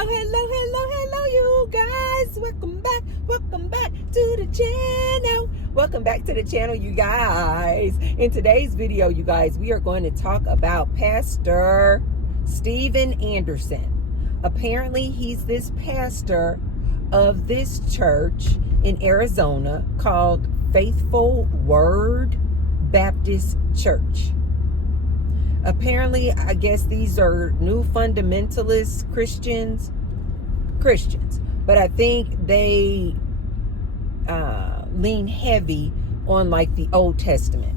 Hello, you guys. Welcome back to the channel. Welcome back to the channel, you guys. In today's video, you guys, we are going to talk about Pastor Steven Anderson. Apparently, he's this pastor of this church in Arizona called Faithful Word Baptist Church. Apparently, I guess these are new fundamentalist Christians, but I think they lean heavy on like the Old Testament.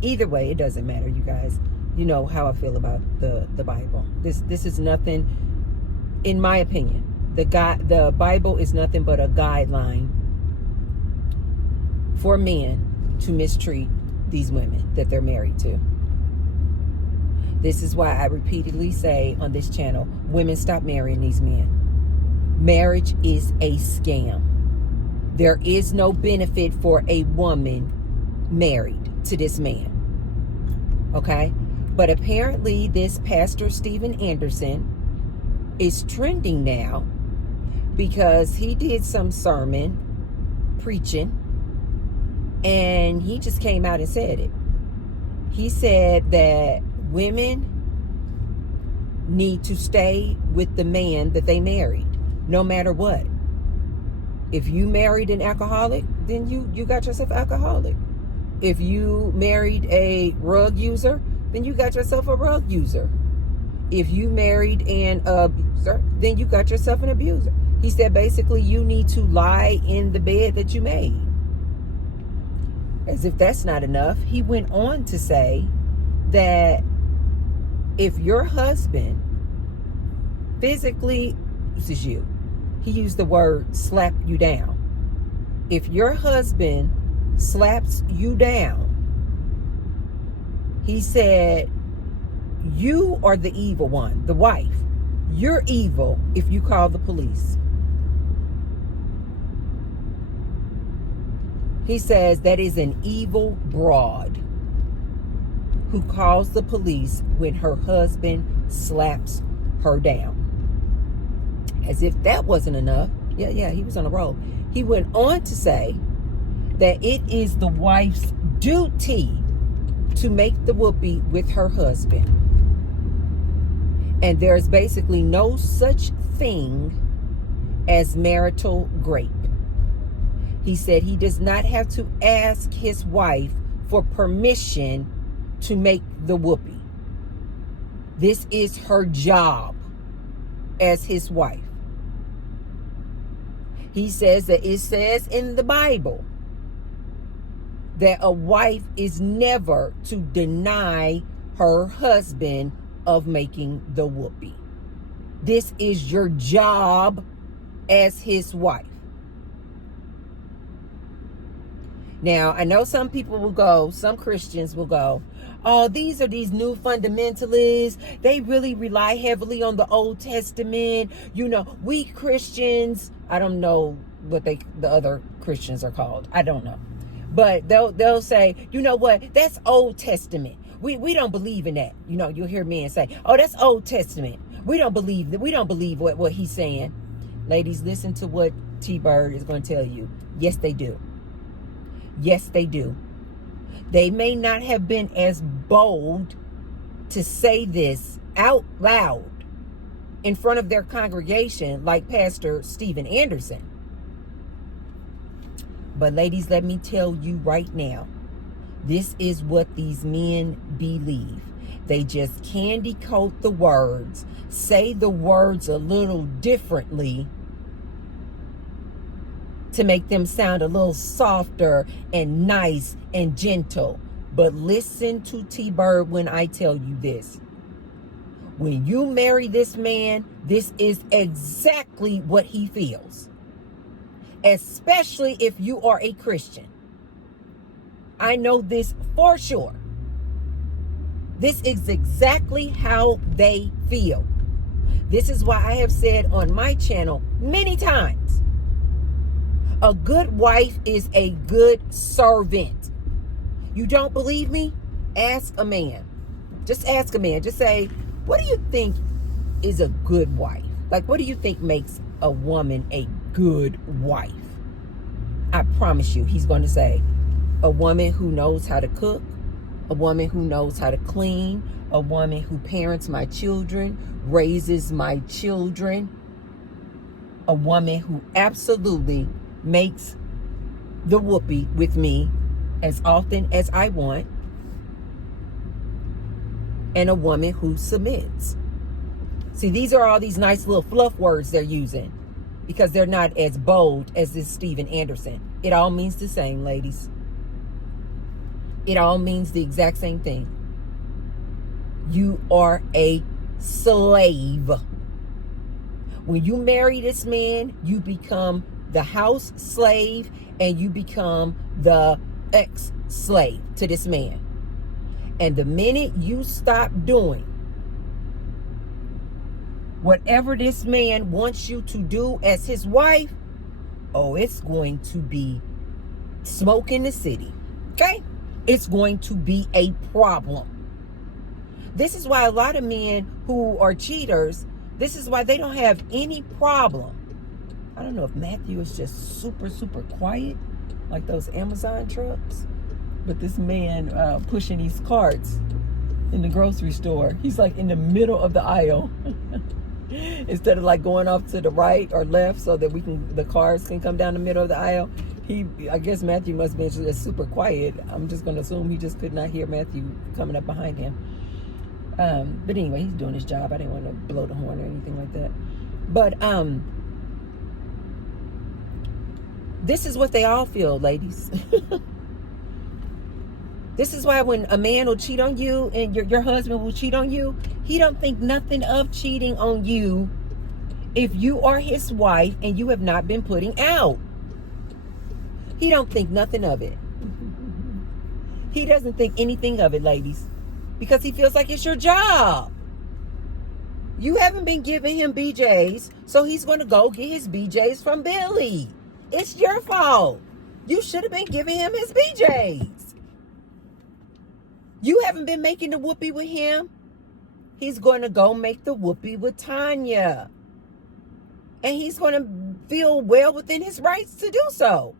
Either way, it doesn't matter, you guys. You know how I feel about the Bible. This is nothing, in my opinion. The Bible is nothing but a guideline for men to mistreat these women that they're married to. This is why I repeatedly say on this channel, women, stop marrying these men. Marriage is a scam. There is no benefit for a woman married to this man. Okay? But apparently this Pastor Steven Anderson is trending now because he did some sermon preaching and he just came out and said it. He said that women need to stay with the man that they married, no matter what. If you married an alcoholic, then you got yourself an alcoholic. If you married a rug user, then you got yourself a rug user. If you married an abuser, then you got yourself an abuser. He said basically you need to lie in the bed that you made. As if that's not enough, he went on to say that if your husband physically uses you, he used the word slap you down. If your husband slaps you down, he said, you are the evil one, the wife. You're evil if you call the police. He says that is an evil broad who calls the police when her husband slaps her down. As if that wasn't enough. Yeah, he was on a roll. He went on to say that it is the wife's duty to make the whoopee with her husband. And there's basically no such thing as marital rape. He said he does not have to ask his wife for permission to make the whoopee. This is her job as his wife. He says that it says in the Bible that a wife is never to deny her husband of making the whoopee. This is your job as his wife. Now, I know some people will go, some Christians will go, oh, these are these new fundamentalists. They really rely heavily on the Old Testament. You know, we Christians, I don't know what the other Christians are called. I don't know. But they'll say, you know what, that's Old Testament. We don't believe in that. You know, you'll hear men say, oh, that's Old Testament. We don't believe that. We don't believe what he's saying. Ladies, listen to what T-Bird is going to tell you. Yes, they do. Yes, they do. They may not have been as bold to say this out loud in front of their congregation like Pastor Steven Anderson. But ladies, let me tell you right now, this is what these men believe. They just candy coat the words, say the words a little differently to make them sound a little softer and nice and gentle. But listen to T-Bird when I tell you this. When you marry this man, this is exactly what he feels. Especially if you are a Christian. I know this for sure. This is exactly how they feel. This is why I have said on my channel many times, a good wife is a good servant. You don't believe me? Ask a man. Just ask a man. Just say, what do you think is a good wife? Like, what do you think makes a woman a good wife? I promise you, he's going to say, a woman who knows how to cook, a woman who knows how to clean, a woman who parents my children, raises my children, a woman who absolutely makes the whoopee with me as often as I want, and a woman who submits. See, these are all these nice little fluff words they're using because they're not as bold as this Steven Anderson. It all means the same, ladies. It all means the exact same thing. You are a slave. When you marry this man, you become the house slave and you become the ex-slave to this man. And the minute you stop doing whatever this man wants you to do as his wife, oh, it's going to be smoke in the city. Okay? It's going to be a problem. This is why a lot of men who are cheaters, this is why they don't have any problem. I don't know if Matthew is just super, super quiet, like those Amazon trucks. But this man pushing these carts in the grocery store, he's like in the middle of the aisle. Instead of like going off to the right or left so that the cars can come down the middle of the aisle, I guess Matthew must be just super quiet. I'm just going to assume he just could not hear Matthew coming up behind him. But anyway, he's doing his job. I didn't want to blow the horn or anything like that. But this is what they all feel, ladies. This is why when a man will cheat on you and your husband will cheat on you, he don't think nothing of cheating on you if you are his wife and you have not been putting out. He don't think nothing of it. He doesn't think anything of it, ladies, because he feels like it's your job. You haven't been giving him BJs, so he's going to go get his BJs from Billy. It's your fault. You should have been giving him his BJs. You haven't been making the whoopee with him. He's going to go make the whoopee with Tanya. And he's going to feel well within his rights to do so.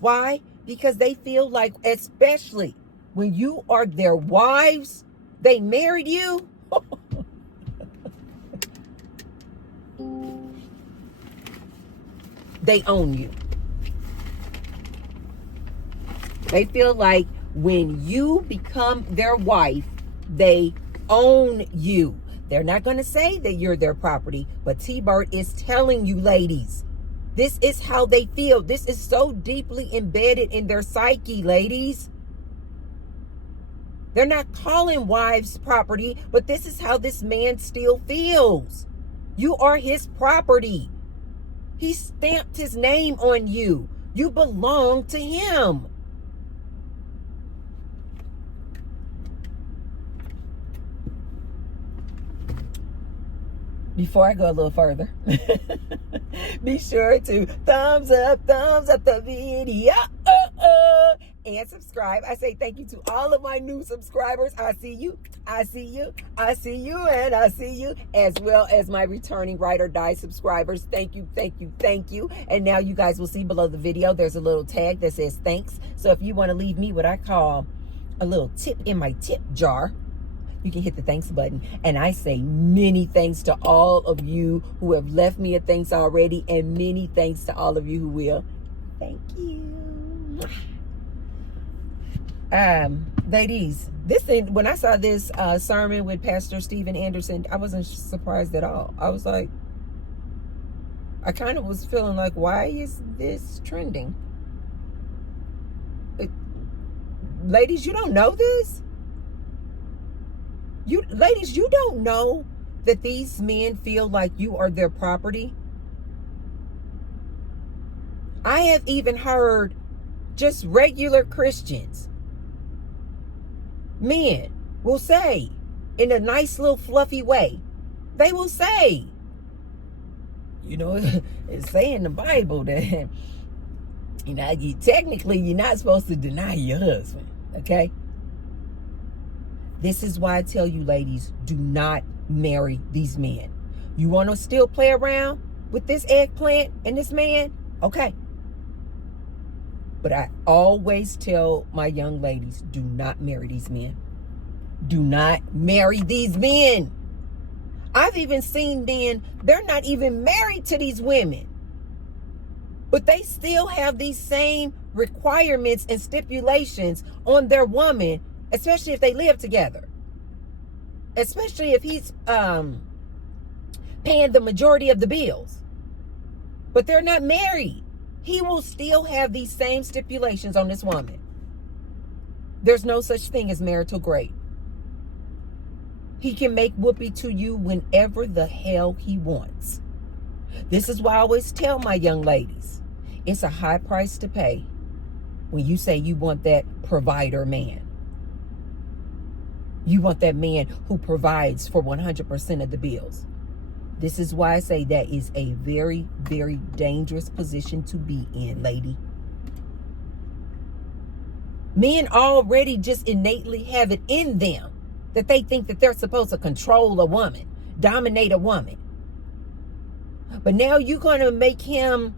Why? Because they feel like, especially when you are their wives, they married you. They own you. They feel like when you become their wife, they own you. They're not going to say that you're their property, but T-Bird is telling you, ladies, this is how they feel. This is so deeply embedded in their psyche, ladies. They're not calling wives property, but this is how this man still feels. You are his property. He stamped his name on you. You belong to him. Before I go a little further, be sure to thumbs up the video and subscribe. I say thank you to all of my new subscribers. I see you, and I see you, as well as my returning ride or die subscribers. Thank you. And now you guys will see below the video, there's a little tag that says thanks. So if you want to leave me what I call a little tip in my tip jar, you can hit the thanks button. And I say many thanks to all of you who have left me a thanks already, and many thanks to all of you who will. Thank you. Ladies, this thing, when I saw this sermon with Pastor Steven Anderson, I wasn't surprised at all. I was like, I kind of was feeling like, why is this trending? Ladies, you don't know this? Ladies, you don't know that these men feel like you are their property? I have even heard just regular Christians, men will say, in a nice little fluffy way, they will say, you know, it's saying in the Bible that, you know, technically you're not supposed to deny your husband, okay? This is why I tell you, ladies, do not marry these men. You want to still play around with this eggplant and this man? Okay. But I always tell my young ladies, do not marry these men. Do not marry these men. I've even seen men, they're not even married to these women, but they still have these same requirements and stipulations on their woman, especially if they live together. Especially if he's paying the majority of the bills. But they're not married. He will still have these same stipulations on this woman. There's no such thing as marital grape. He can make whoopee to you whenever the hell he wants. This is why I always tell my young ladies, it's a high price to pay when you say you want that provider man. You want that man who provides for 100% of the bills. This is why I say that is a very, very dangerous position to be in, lady. Men already just innately have it in them that they think that they're supposed to control a woman, dominate a woman. But now you're going to make him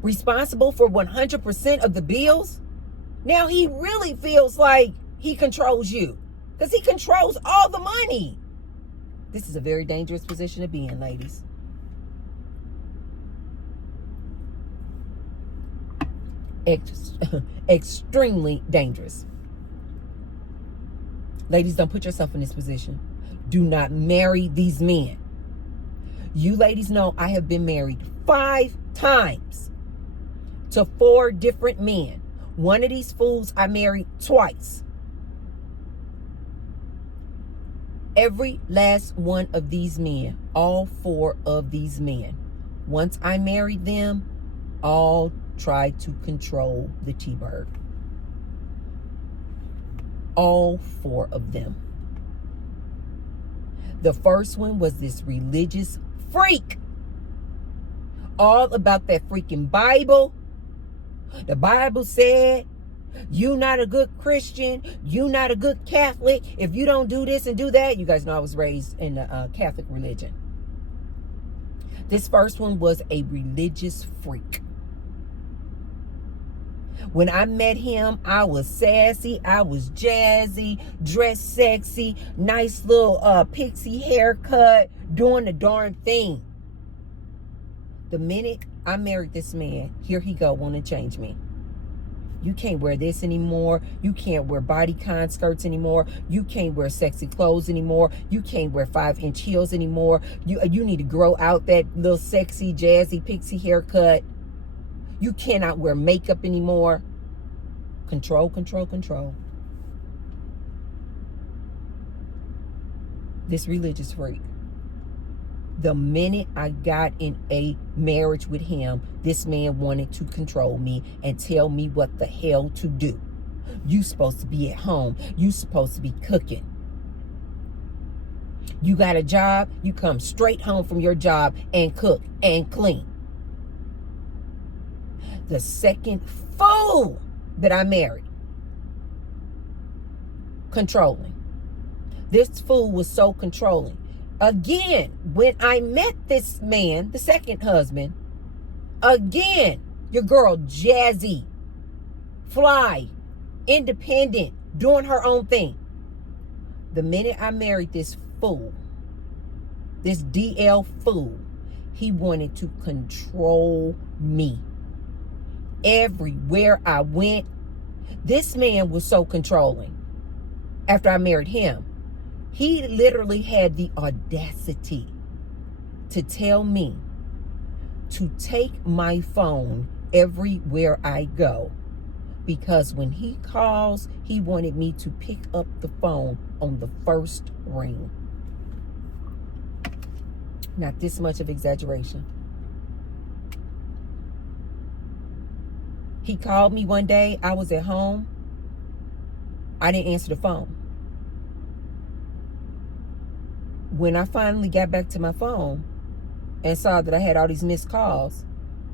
responsible for 100% of the bills? Now he really feels like he controls you because he controls all the money. This is a very dangerous position to be in, ladies. Extremely dangerous. Ladies, don't put yourself in this position. Do not marry these men. You ladies know I have been married 5 times to 4 different men. One of these fools I married twice. Every last one of these men, all 4 of these men, once I married them, all tried to control the T-Bird. All 4 of them. The first one was this religious freak. All about that freaking Bible. The Bible said, you not a good Christian. You not a good Catholic. If you don't do this and do that. You guys know I was raised in the Catholic religion. This first one was a religious freak. When I met him, I was sassy, I was jazzy, dressed sexy, nice little pixie haircut, doing the darn thing. The minute I married this man, here he go, want to change me. You can't wear this anymore. You can't wear bodycon skirts anymore. You can't wear sexy clothes anymore. You can't wear 5-inch heels anymore. You need to grow out that little sexy, jazzy, pixie haircut. You cannot wear makeup anymore. Control, control, control. This religious freak. The minute I got in a marriage with him, this man wanted to control me and tell me what the hell to do. You supposed to be at home. You supposed to be cooking. You got a job, you come straight home from your job and cook and clean. The second fool that I married, controlling. This fool was so controlling. Again, when I met this man, the second husband, again, your girl jazzy, fly, independent, doing her own thing. The minute I married this fool, this DL fool, he wanted to control me. Everywhere I went, this man was so controlling. After I married him, he literally had the audacity to tell me to take my phone everywhere I go, because when he calls, he wanted me to pick up the phone on the first ring. Not this much of exaggeration. He called me one day. I was at home. I didn't answer the phone. When I finally got back to my phone and saw that I had all these missed calls,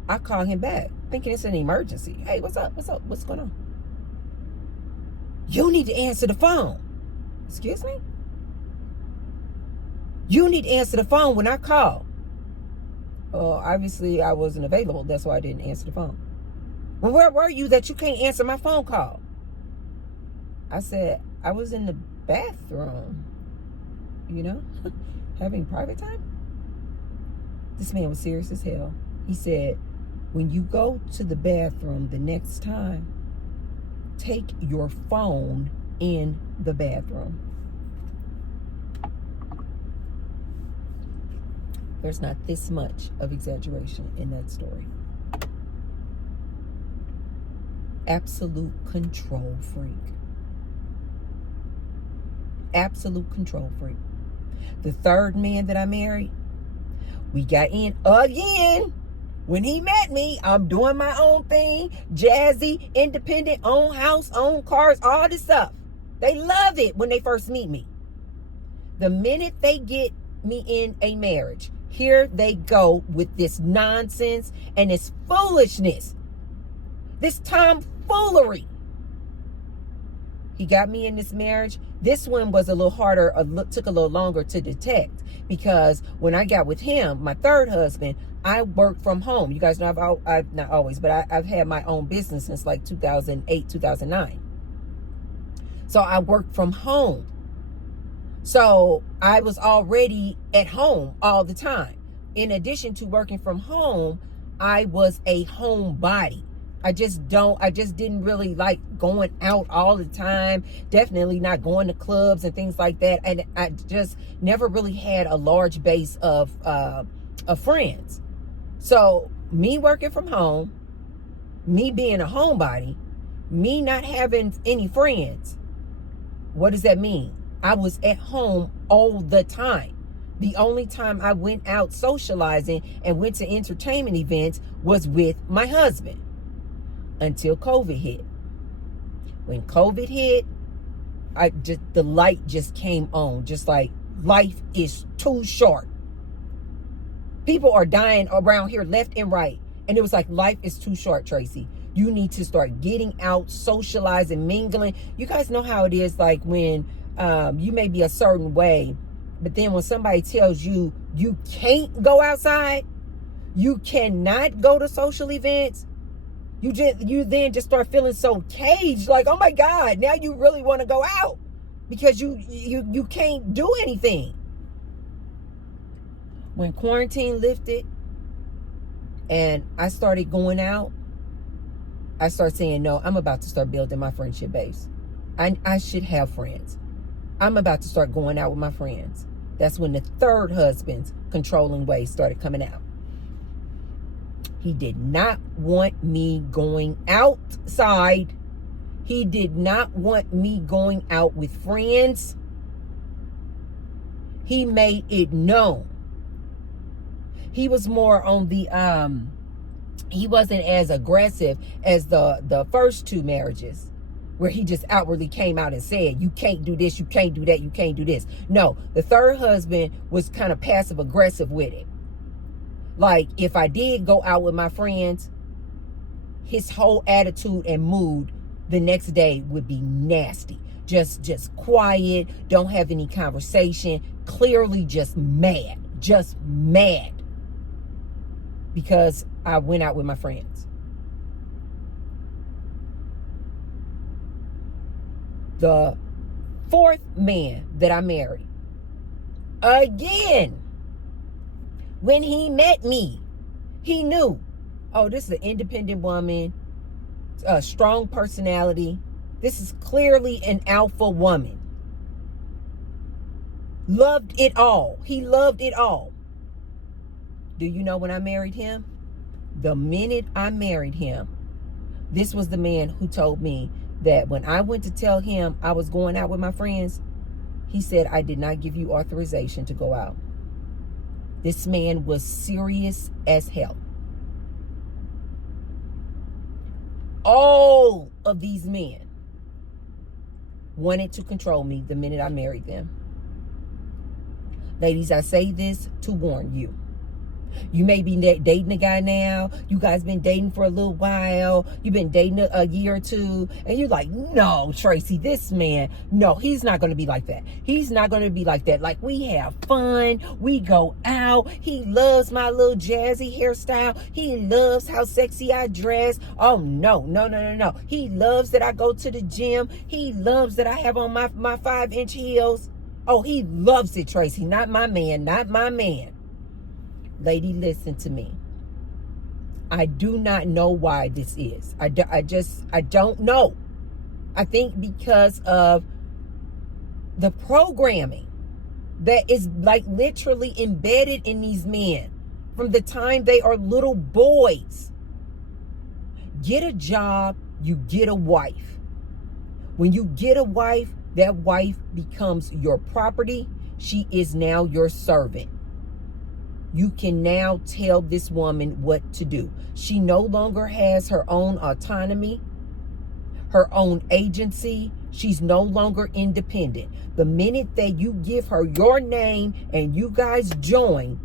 I called him back, thinking it's an emergency. Hey, what's up? What's up? What's going on? You need to answer the phone. Excuse me? You need to answer the phone when I call. Obviously, I wasn't available. That's why I didn't answer the phone. Well, where were you that you can't answer my phone call? I said, I was in the bathroom, having private time. This man was serious as hell. He said, when you go to the bathroom the next time, take your phone in the bathroom. There's not this much of exaggeration in that story. Absolute control freak. Absolute control freak. The third man that I married, we got in again. When he met me, I'm doing my own thing. Jazzy, independent, own house, own cars, all this stuff. They love it when they first meet me. The minute they get me in a marriage, here they go with this nonsense and this foolishness. This tomfoolery. He got me in this marriage. This one was a little harder, took a little longer to detect, because when I got with him, my third husband, I worked from home. You guys know I've not always, but I've had my own business since like 2008, 2009. So I worked from home. So I was already at home all the time. In addition to working from home, I was a homebody. I just didn't really like going out all the time. Definitely not going to clubs and things like that. And I just never really had a large base of friends. So me working from home, me being a homebody, me not having any friends, what does that mean? I was at home all the time. The only time I went out socializing and went to entertainment events was with my husband. Until COVID hit. When COVID hit, the light just came on. Just like, life is too short. People are dying around here left and right. And it was like, life is too short, Tracy. You need to start getting out, socializing, mingling. You guys know how it is, like when you may be a certain way, but then when somebody tells you you can't go outside, you cannot go to social events, you then just start feeling so caged, like, oh my God, now you really want to go out because you can't do anything. When quarantine lifted and I started going out, I started saying, no, I'm about to start building my friendship base. I should have friends. I'm about to start going out with my friends. That's when the third husband's controlling ways started coming out. He did not want me going outside. He did not want me going out with friends. He made it known. He was more on the, he wasn't as aggressive as the first two marriages, where he just outwardly came out and said, you can't do this, you can't do that, you can't do this. No, the third husband was kind of passive aggressive with it. Like, if I did go out with my friends, his whole attitude and mood the next day would be nasty. Just quiet, don't have any conversation, clearly just mad. Because I went out with my friends. The fourth man that I married, again, when he met me, he knew, oh, this is an independent woman, a strong personality. This is clearly an alpha woman. Loved it all. He loved it all. Do you know when I married him? The minute I married him, this was the man who told me that when I went to tell him I was going out with my friends, he said, I did not give you authorization to go out. This man was serious as hell. All of these men wanted to control me the minute I married them. Ladies, I say this to warn you. You may be dating a guy now. You guys been dating for a little while. You've been dating a year or two. And you're like, no, Tracy, this man, no, he's not going to be like that. He's not going to be like that. Like, we have fun. We go out. He loves my little jazzy hairstyle. He loves how sexy I dress. Oh, no. He loves that I go to the gym. He loves that I have on my 5-inch heels. Oh, he loves it, Tracy. Not my man. Not my man. Lady, listen to me. I do not know why this is. I don't know. I think because of the programming that is like literally embedded in these men from the time they are little boys. Get a job, you get a wife. When you get a wife, that wife becomes your property. She is now your servant. You can now tell this woman what to do. She no longer has her own autonomy, her own agency. She's no longer independent. The minute that you give her your name and you guys join,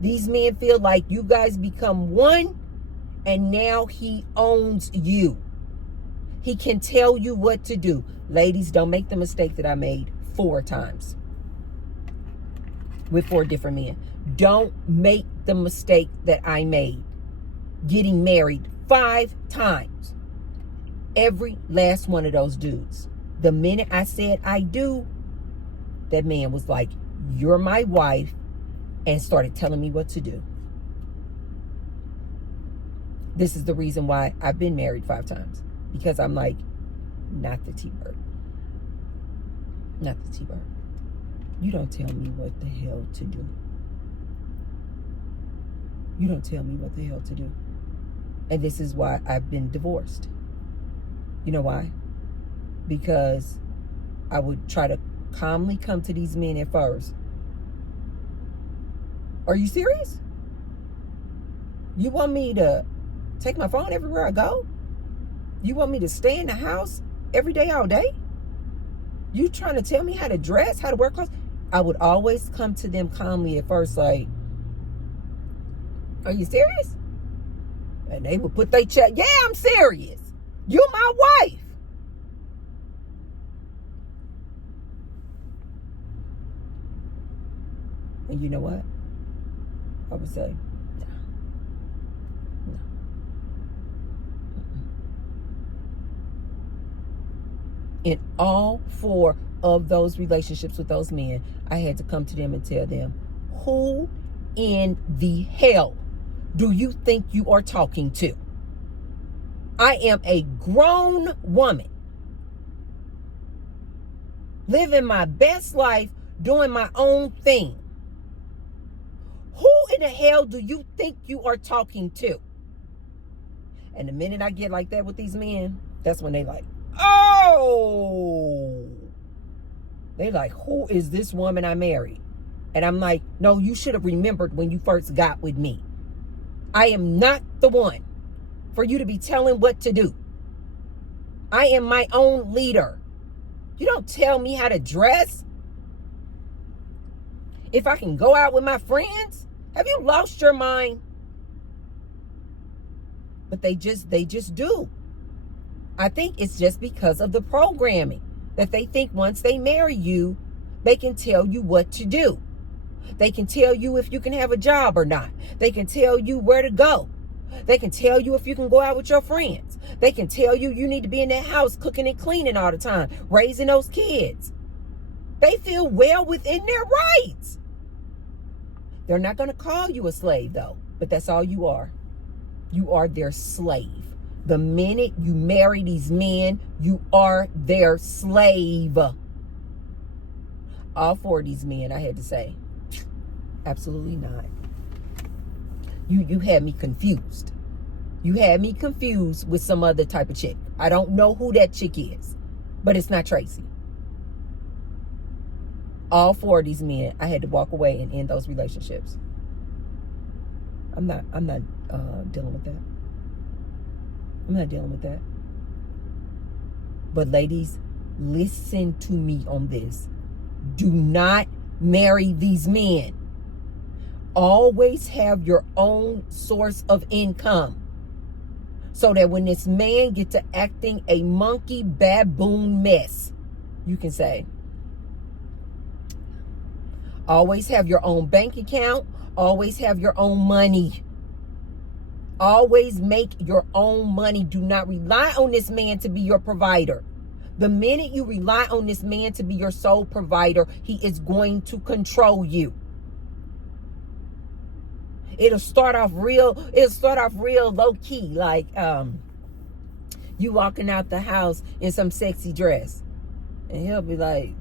these men feel like you guys become one, and now he owns you. He can tell you what to do. Ladies, don't make the mistake that I made 4 times with 4 different men. Don't make the mistake that I made. Getting married 5 times. Every last one of those dudes. The minute I said I do, that man was like, you're my wife, and started telling me what to do. This is the reason why I've been married 5 times. Because I'm like, not the T-bird. Not the T-bird. You don't tell me what the hell to do. You don't tell me what the hell to do. And this is why I've been divorced. You know why? Because I would try to calmly come to these men at first. Are you serious? You want me to take my phone everywhere I go? You want me to stay in the house every day, all day? You trying to tell me how to dress, how to wear clothes? I would always come to them calmly at first, like, are you serious? And they would put their check. Yeah, I'm serious. You're my wife. And you know what? I would say, no. In all 4 of those relationships with those men, I had to come to them and tell them, who in the hell do you think you are talking to? I am a grown woman, living my best life, doing my own thing. Who in the hell do you think you are talking to? And the minute I get like that with these men, that's when they like, oh, they like, who is this woman I married? And I'm like, no, you should have remembered when you first got with me. I am not the one for you to be telling what to do. I am my own leader. You don't tell me how to dress. If I can go out with my friends, have you lost your mind? But they just do. I think it's just because of the programming that they think once they marry you, they can tell you what to do. They can tell you if you can have a job or not. They can tell you where to go. They can tell you if you can go out with your friends. They can tell you you need to be in that house cooking and cleaning all the time, raising those kids. They feel well within their rights. They're not going to call you a slave, though, but that's all you are. You are their slave. The minute you marry these men, you are their slave. All 4 of these men, I had to say, absolutely not. You had me confused. You had me confused with some other type of chick. I don't know who that chick is, but it's not Tracy. All 4 of these men, I had to walk away and end those relationships. I'm not dealing with that. I'm not dealing with that. But ladies, listen to me on this. Do not marry these men. Always have your own source of income, so that when this man gets to acting a monkey baboon mess, you can say, always have your own bank account, always have your own money. Always make your own money. Do not rely on this man to be your provider. The minute you rely on this man to be your sole provider, he is going to control you. It'll start off real low key, like you walking out the house in some sexy dress, and he'll be like,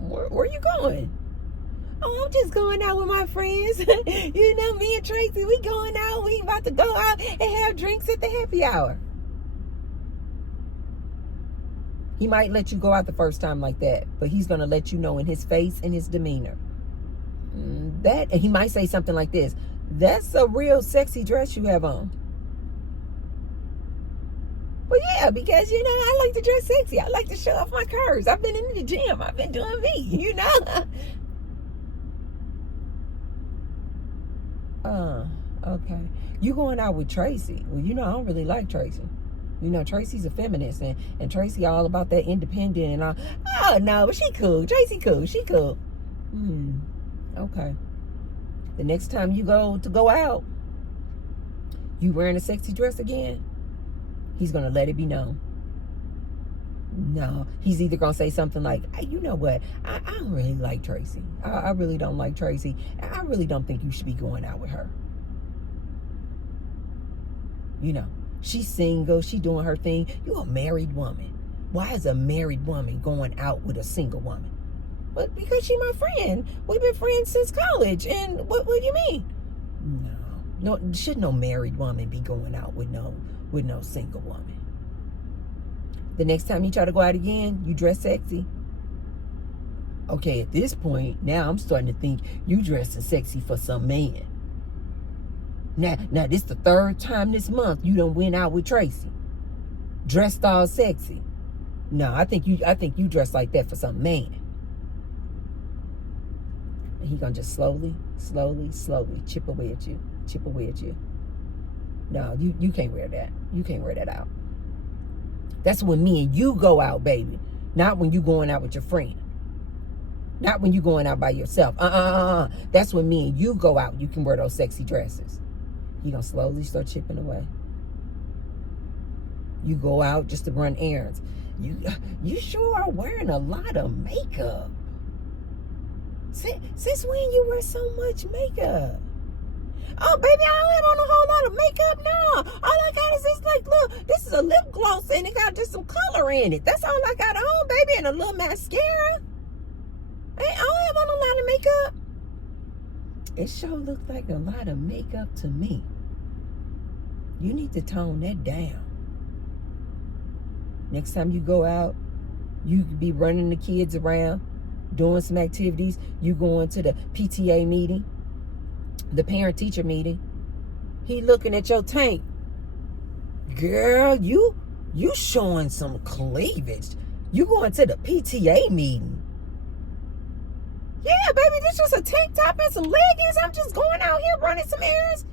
where you going? Oh, I'm just going out with my friends. You know, me and Tracy, we going out. We about to go out and have drinks at the happy hour. He might let you go out the first time like that, but he's going to let you know in his face and his demeanor. And he might say something like this: that's a real sexy dress you have on. Well, yeah, because, you know, I like to dress sexy. I like to show off my curves. I've been in the gym. I've been doing me, you know. Okay. You going out with Tracy. Well, you know, I don't really like Tracy. You know, Tracy's a feminist, and Tracy all about that independent and all. Oh, no, but she cool. Tracy cool. She cool. Okay. The next time you go out, you wearing a sexy dress again, he's going to let it be known. No, he's either going to say something like, hey, you know what? I don't really like Tracy. I really don't like Tracy. I really don't think you should be going out with her. You know, she's single. She doing her thing. You a married woman. Why is a married woman going out with a single woman? But because she my friend. We've been friends since college. And what do you mean? No, should no married woman be going out with no single woman? The next time you try to go out again, you dress sexy. Okay, at this point, now I'm starting to think you dressing sexy for some man. Now this the third time this month you done went out with Tracy, dressed all sexy. No, I think you dress like that for some man. And he gonna just slowly chip away at you. No, you can't wear that. You can't wear that out. That's when me and you go out, baby. Not when you going out with your friend. Not when you going out by yourself. That's when me and you go out. You can wear those sexy dresses. He gonna slowly start chipping away. You go out just to run errands. You sure are wearing a lot of makeup. Since when you wear so much makeup? Oh, baby, I don't have on a whole lot of makeup now. All I got is this, like, look, this is a lip gloss and it got just some color in it. That's all I got on, baby, and a little mascara. I don't have on a lot of makeup. It sure looks like a lot of makeup to me. You need to tone that down. Next time you go out, you could be running the kids around, doing some activities. You going to the PTA meeting, the parent-teacher meeting. He looking at your tank. Girl, you showing some cleavage. You going to the PTA meeting. Yeah, baby, this just a tank top and some leggings. I'm just going out here running some errands.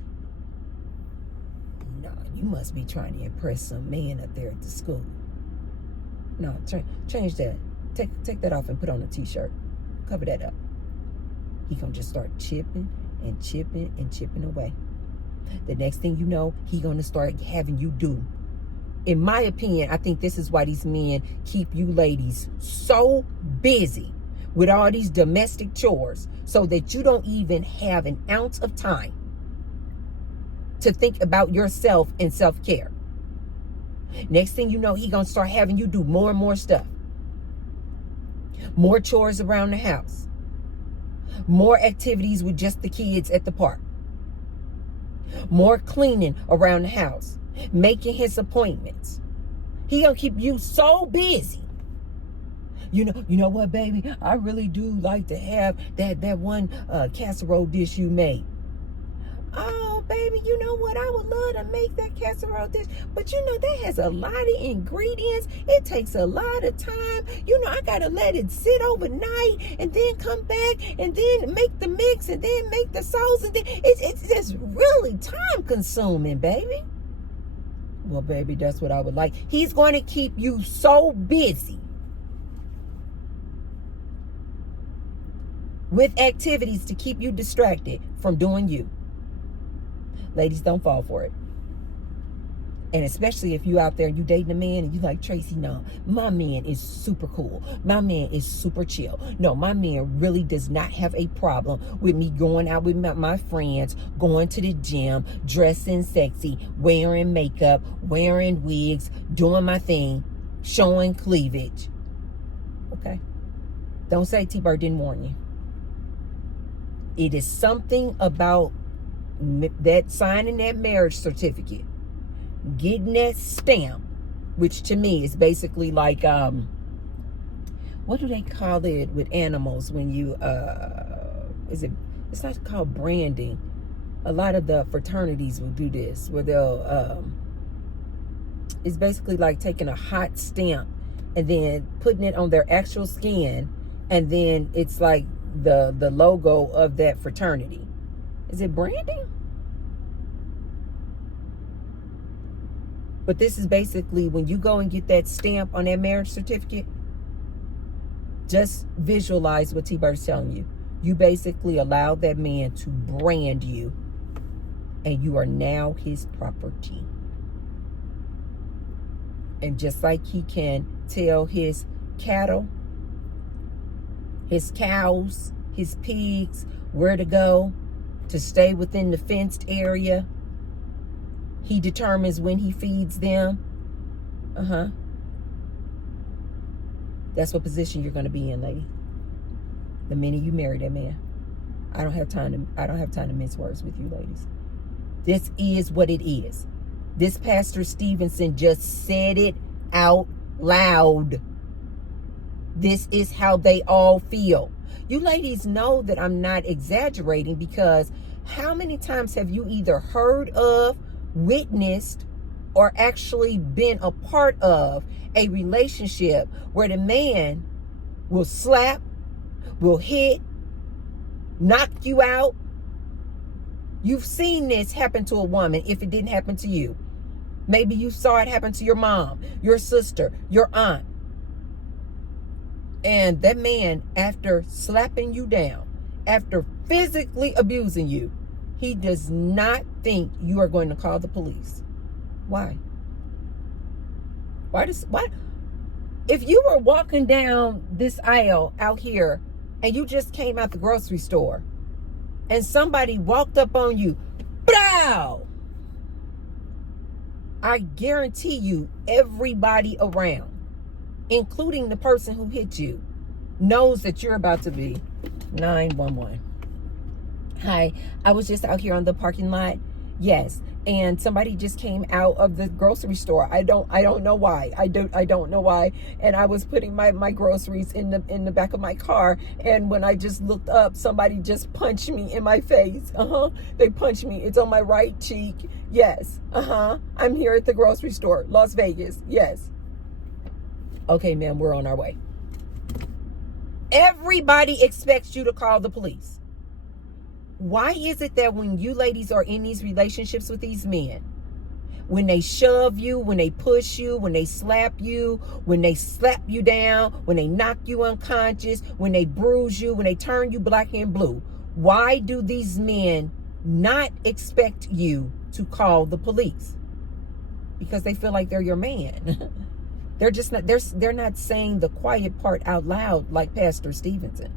No, you must be trying to impress some man up there at the school. No, change that. Take that off and put on a t-shirt. Cover that up. He gonna just start chipping away. The next thing you know, he gonna start having you do. In my opinion, I think this is why these men keep you ladies so busy with all these domestic chores, so that you don't even have an ounce of time to think about yourself and self-care. Next thing you know, he gonna start having you do more and more stuff. More chores around the house. More activities with just the kids at the park. More cleaning around the house. Making his appointments. He gonna keep you so busy. You know what, baby? I really do like to have that one casserole dish you made. Oh, baby, you know what? I would love to make that casserole dish. But you know, that has a lot of ingredients. It takes a lot of time. You know, I got to let it sit overnight and then come back and then make the mix and then make the sauce. And then it's just really time consuming, baby. Well, baby, that's what I would like. He's going to keep you so busy with activities to keep you distracted from doing you. Ladies, don't fall for it. And especially if you out there and you dating a man and you like, Tracy, no, my man is super cool. My man is super chill. No, my man really does not have a problem with me going out with my friends, going to the gym, dressing sexy, wearing makeup, wearing wigs, doing my thing, showing cleavage. Okay? Don't say T-Bird didn't warn you. It is something about that signing that marriage certificate, getting that stamp, which to me is basically like what do they call it with animals when you it's not called branding. A lot of the fraternities will do this where they'll it's basically like taking a hot stamp and then putting it on their actual skin, and then it's like the logo of that fraternity. Is it branding? But this is basically when you go and get that stamp on that marriage certificate, just visualize what T-Bird's telling you. You basically allow that man to brand you, and you are now his property. And just like he can tell his cattle, his cows, his pigs where to go to stay within the fenced area, he determines when he feeds them. That's what position you're going to be in, lady. The minute you marry that man. I don't have time to mince words with you, ladies. This is what it is. This Pastor Stevenson just said it out loud. This is how they all feel. You ladies know that I'm not exaggerating, because how many times have you either heard of, witnessed, or actually been a part of a relationship where the man will slap, will hit, knock you out? You've seen this happen to a woman if it didn't happen to you. Maybe you saw it happen to your mom, your sister, your aunt. And that man, after slapping you down, after physically abusing you, he does not think you are going to call the police. Why? Why? If you were walking down this aisle out here and you just came out the grocery store and somebody walked up on you, blow! I guarantee you, everybody around, including the person who hit you, knows that you're about to be 911. Hi, I was just out here on the parking lot. Yes, and somebody just came out of the grocery store. I don't know why. I don't know why. And I was putting my groceries in the back of my car, and when I just looked up, somebody just punched me in my face. They punched me. It's on my right cheek. Yes. I'm here at the grocery store, Las Vegas. Yes. Okay, ma'am, we're on our way. Everybody expects you to call the police. Why is it that when you ladies are in these relationships with these men, when they shove you, when they push you, when they slap you, when they slap you down, when they knock you unconscious, when they bruise you, when they turn you black and blue, why do these men not expect you to call the police? Because they feel like they're your man. They're just not, they're not saying the quiet part out loud like Pastor Stevenson.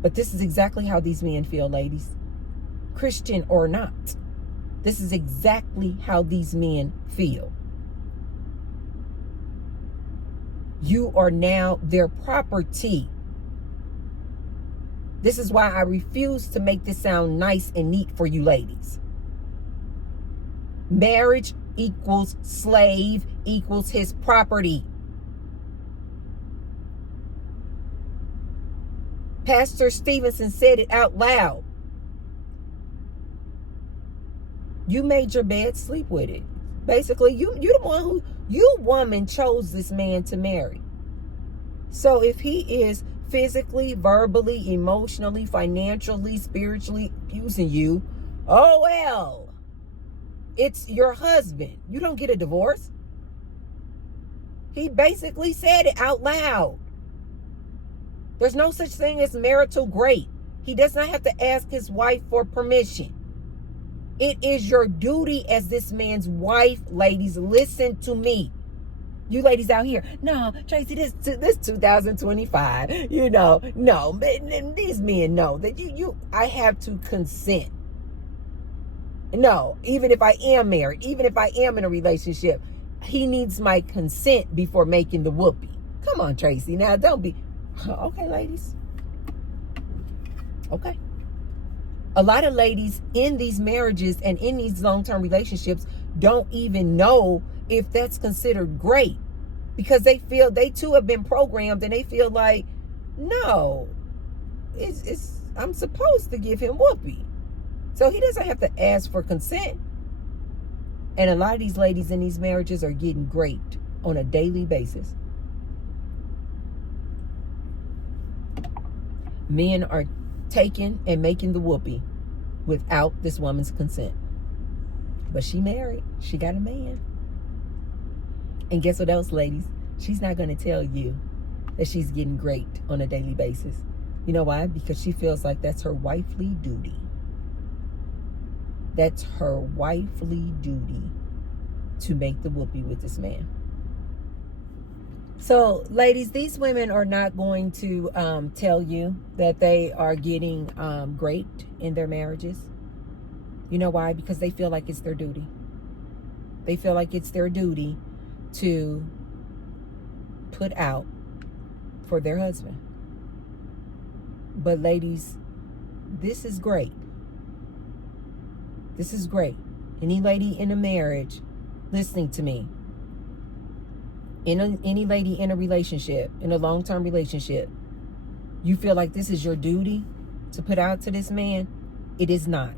But this is exactly how these men feel, ladies. Christian or not. This is exactly how these men feel. You are now their property. This is why I refuse to make this sound nice and neat for you ladies. Marriage equals slave equals his property. Pastor Stevenson said it out loud. You made your bed, sleep with it. Basically, you the one who, you woman chose this man to marry. So if he is physically, verbally, emotionally, financially, spiritually abusing you, oh well, it's your husband. You don't get a divorce. He basically said it out loud. There's no such thing as marital grace. He does not have to ask his wife for permission. It is your duty as this man's wife, ladies. Listen to me. You ladies out here, no, Tracy, this 2025, no, these men know that I have to consent. No, even if I am married, even if I am in a relationship, he needs my consent before making the whoopee. Come on, Tracy, now don't be, okay, ladies. Okay. A lot of ladies in these marriages and in these long-term relationships don't even know if that's considered great, because they feel they too have been programmed and they feel like, no, I'm supposed to give him whoopee. So he doesn't have to ask for consent. And a lot of these ladies in these marriages are getting raped on a daily basis. Men are taking and making the whoopee without this woman's consent. But she married. She got a man. And guess what else, ladies? She's not going to tell you that she's getting raped on a daily basis. You know why? Because she feels like that's her wifely duty. That's her wifely duty to make the whoopee with this man. So, ladies, these women are not going to tell you that they are getting raped in their marriages. You know why? Because they feel like it's their duty. They feel like it's their duty to put out for their husband. But ladies, this is great. This is great. Any lady in a marriage listening to me, any lady in a relationship, in a long-term relationship, you feel like this is your duty to put out to this man, it is not.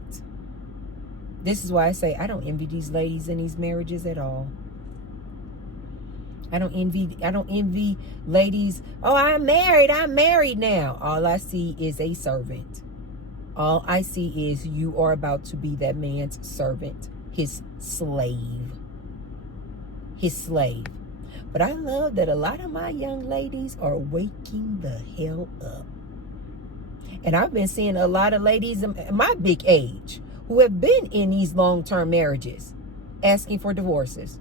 This is why I say I don't envy these ladies in these marriages at all. I don't envy ladies. Oh, I'm married now. All I see is a servant. All I see is you are about to be that man's servant, his slave. His slave. But I love that a lot of my young ladies are waking the hell up. And I've been seeing a lot of ladies in my big age who have been in these long-term marriages asking for divorces.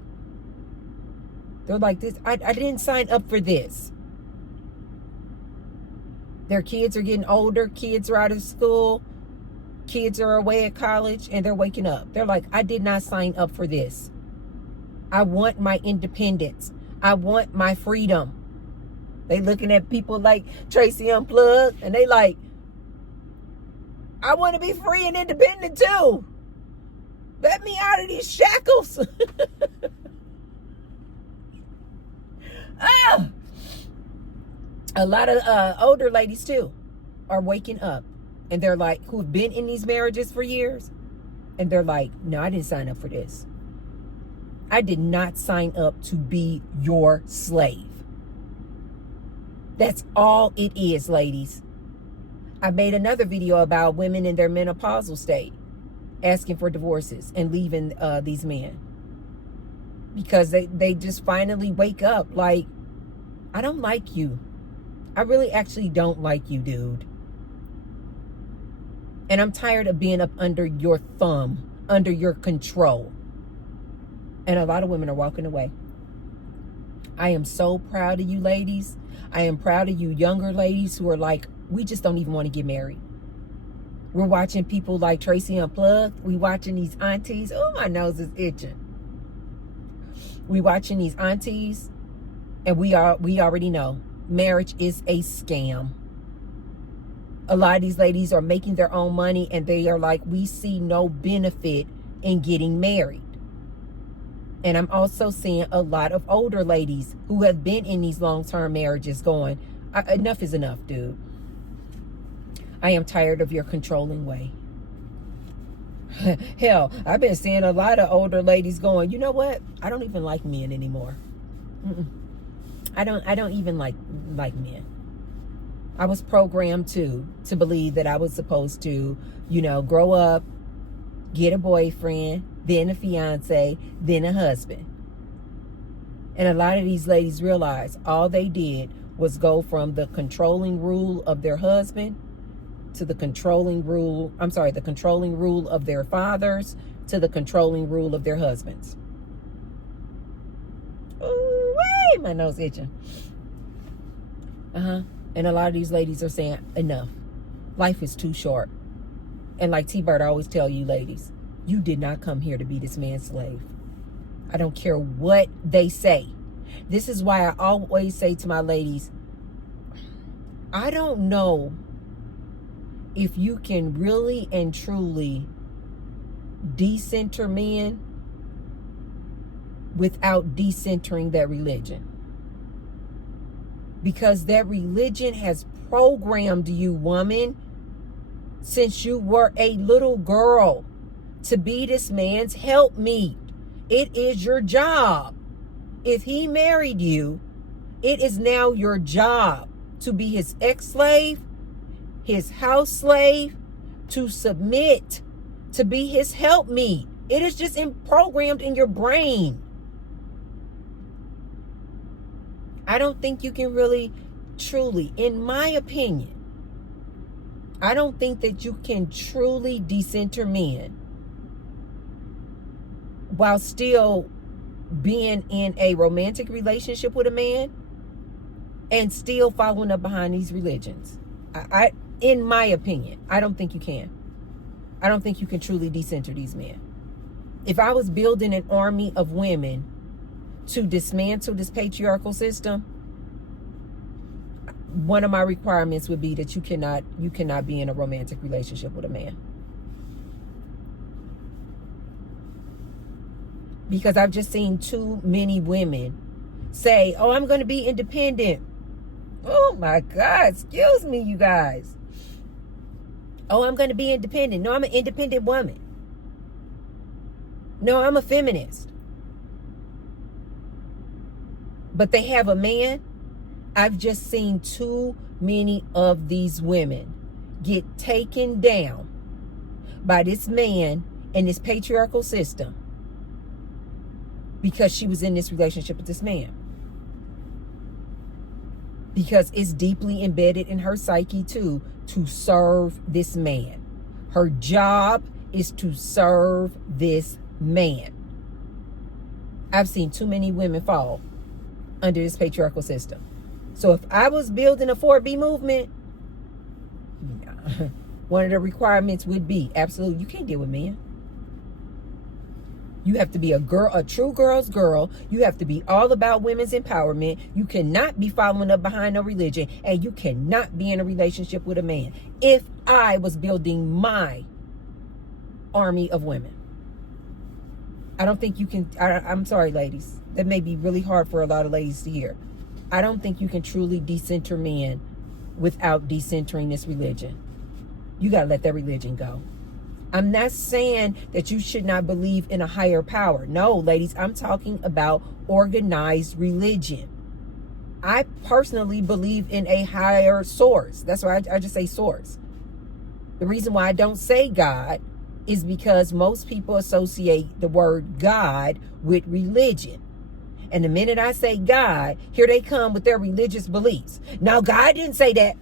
They're like, this. I didn't sign up for this. Their kids are getting older. Kids are out of school. Kids are away at college and they're waking up. They're like, I did not sign up for this. I want my independence. I want my freedom. They looking at people like Tracy Unplugged and they like, I want to be free and independent too. Let me out of these shackles. A lot of older ladies too are waking up and they're like, who've been in these marriages for years, and they're like, no, I didn't sign up for this. I did not sign up to be your slave. That's all it is, ladies. I made another video about women in their menopausal state asking for divorces and leaving these men because they just finally wake up like, I don't like you. I really actually don't like you, dude. And I'm tired of being up under your thumb, under your control. And a lot of women are walking away. I am so proud of you ladies. I am proud of you younger ladies who are like, we just don't even want to get married. We're watching people like Tracy Unplugged. We watching these aunties. Oh, my nose is itching. We watching these aunties, and we already know marriage is a scam. A lot of these ladies are making their own money, and they are like, we see no benefit in getting married. And I'm also seeing a lot of older ladies who have been in these long-term marriages going, enough is enough, dude. I am tired of your controlling way. Hell, I've been seeing a lot of older ladies going, you know what? I don't even like men anymore. Mm-mm. I don't even like men. I was programmed to believe that I was supposed to, grow up, get a boyfriend, then a fiance, then a husband. And a lot of these ladies realize all they did was go from the controlling rule of their husband to the controlling rule of their fathers to the controlling rule of their husbands. Ooh, wait, my nose itching. And a lot of these ladies are saying, enough. Life is too short. And like T-Bird, I always tell you ladies, you did not come here to be this man's slave. I don't care what they say. This is why I always say to my ladies, I don't know if you can really and truly decenter men without decentering that religion. Because that religion has programmed you, woman, since you were a little girl, to be this man's helpmeet. It is your job. If he married you, it is now your job to be his ex-slave, his house slave, to submit, to be his helpmeet. It is just programmed in your brain. I don't think you can really, truly, in my opinion, I don't think that you can truly decenter men while still being in a romantic relationship with a man and still following up behind these religions. I in my opinion, I don't think you can. I don't think you can truly decenter these men. If I was building an army of women to dismantle this patriarchal system, one of my requirements would be that you cannot be in a romantic relationship with a man. Because I've just seen too many women say, oh, I'm going to be independent. Oh my God, excuse me, you guys. Oh, I'm going to be independent. No, I'm an independent woman. No, I'm a feminist. But they have a man. I've just seen too many of these women get taken down by this man and this patriarchal system because she was in this relationship with this man. Because it's deeply embedded in her psyche too, to serve this man. Her job is to serve this man. I've seen too many women fall under this patriarchal system. So if I was building a 4B movement, one of the requirements would be, absolutely, you can't deal with men. You have to be a true girl's girl. You have to be all about women's empowerment. You cannot be following up behind no religion, and you cannot be in a relationship with a man. If I was building my army of women, I don't think you can. I'm sorry, ladies. That may be really hard for a lot of ladies to hear. I don't think you can truly decenter men without decentering this religion. You got to let that religion go. I'm not saying that you should not believe in a higher power. No, ladies, I'm talking about organized religion. I personally believe in a higher source. That's why I just say source. The reason why I don't say God is because most people associate the word God with religion. And the minute I say God, here they come with their religious beliefs. Now, God didn't say that.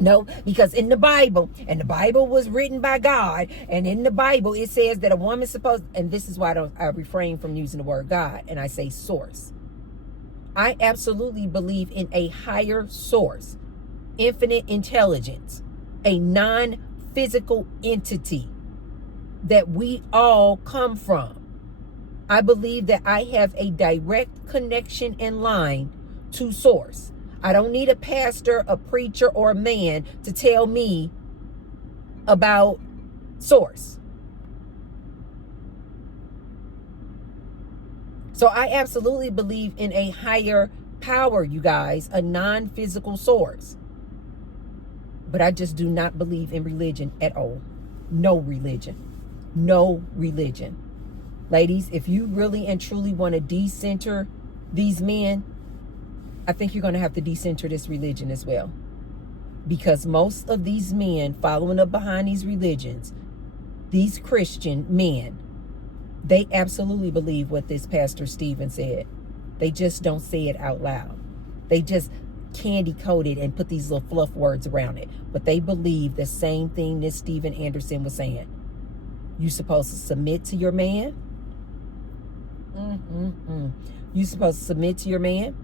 No, because in the Bible, and the Bible was written by God, and in the Bible it says that a woman's supposed, and this is why I refrain from using the word God, and I say source. I absolutely believe in a higher source, infinite intelligence, a non-physical entity that we all come from. I believe that I have a direct connection and line to source. I don't need a pastor, a preacher, or a man to tell me about source. So I absolutely believe in a higher power, you guys, a non-physical source. But I just do not believe in religion at all. No religion. no religion. Ladies, if you really and truly want to decenter these men, I think you're going to have to decenter this religion as well. Because most of these men following up behind these religions, these Christian men, they absolutely believe what this Pastor Stephen said. They just don't say it out loud. They just candy coat it and put these little fluff words around it. But they believe the same thing that Stephen Anderson was saying. You're supposed to submit to your man. You're supposed to submit to your man.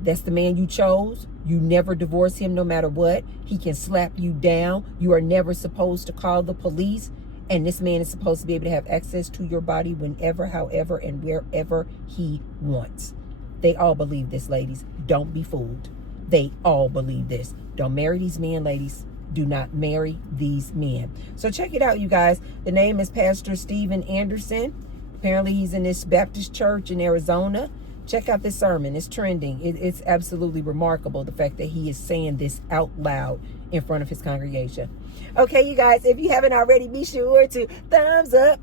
That's the man you chose. You never divorce him no matter what. He can slap you down. You are never supposed to call the police. And this man is supposed to be able to have access to your body whenever, however, and wherever he wants. They all believe this, ladies. Don't be fooled. They all believe this. Don't marry these men, ladies. Do not marry these men. So check it out, you guys. The name is Pastor Stephen Anderson. Apparently he's in this Baptist church in Arizona. Check out this sermon. It's trending. It's absolutely remarkable, the fact that he is saying this out loud in front of his congregation. Okay, you guys, if you haven't already, be sure to thumbs up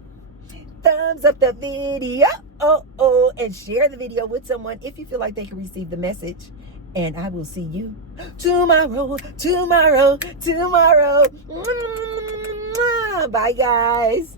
the video, and share the video with someone if you feel like they can receive the message. And I will see you tomorrow. Bye, guys.